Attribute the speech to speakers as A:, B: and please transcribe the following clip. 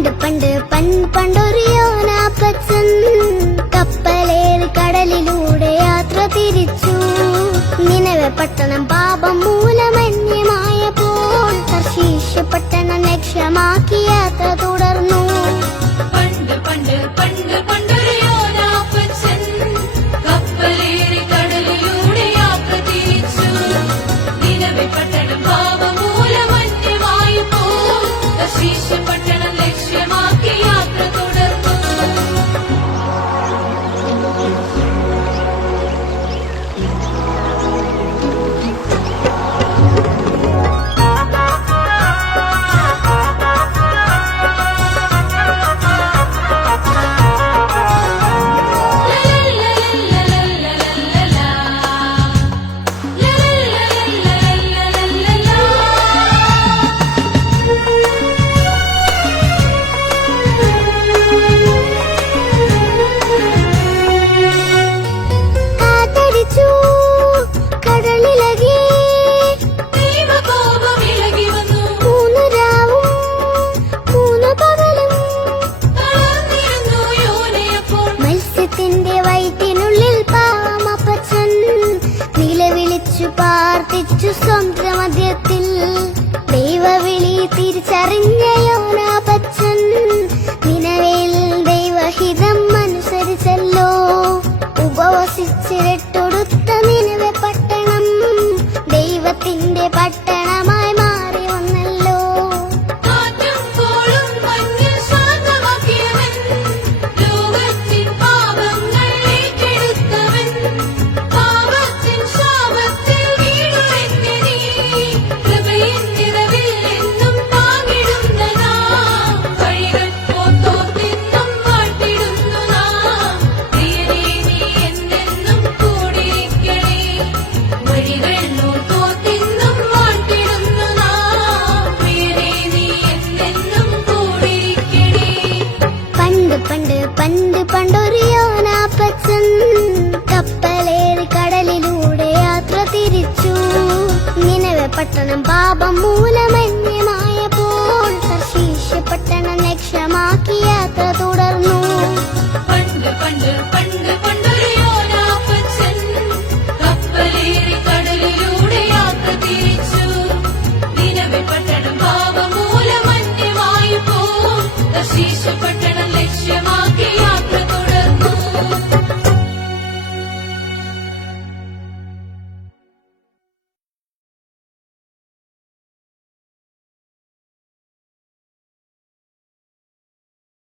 A: പണ്ട് പണ്ട് പൻ പണ്ടൊരു യോനാപ്പച്ചൻ കടലിലൂടെ യാത്ര തിരിച്ചു. നിലവെ പട്ടണം പാപം മൂലമ പട്ടണം ദൈവത്തിന്റെ പട്ടണം
B: പണ്ട് പണ്ടൊരു കപ്പലേറി കടലിലൂടെ യാത്ര തിരിച്ചു. നിലവെ പട്ടണം പാപം മൂലമന്യമായപ്പോൾ ശീശ പട്ടണം ലക്ഷ്യമാക്കി യാത്ര തുടർന്നു.
A: പണ്ട് പണ്ട് കടലിലൂടെ യാത്ര തിരിച്ചു. പട്ടണം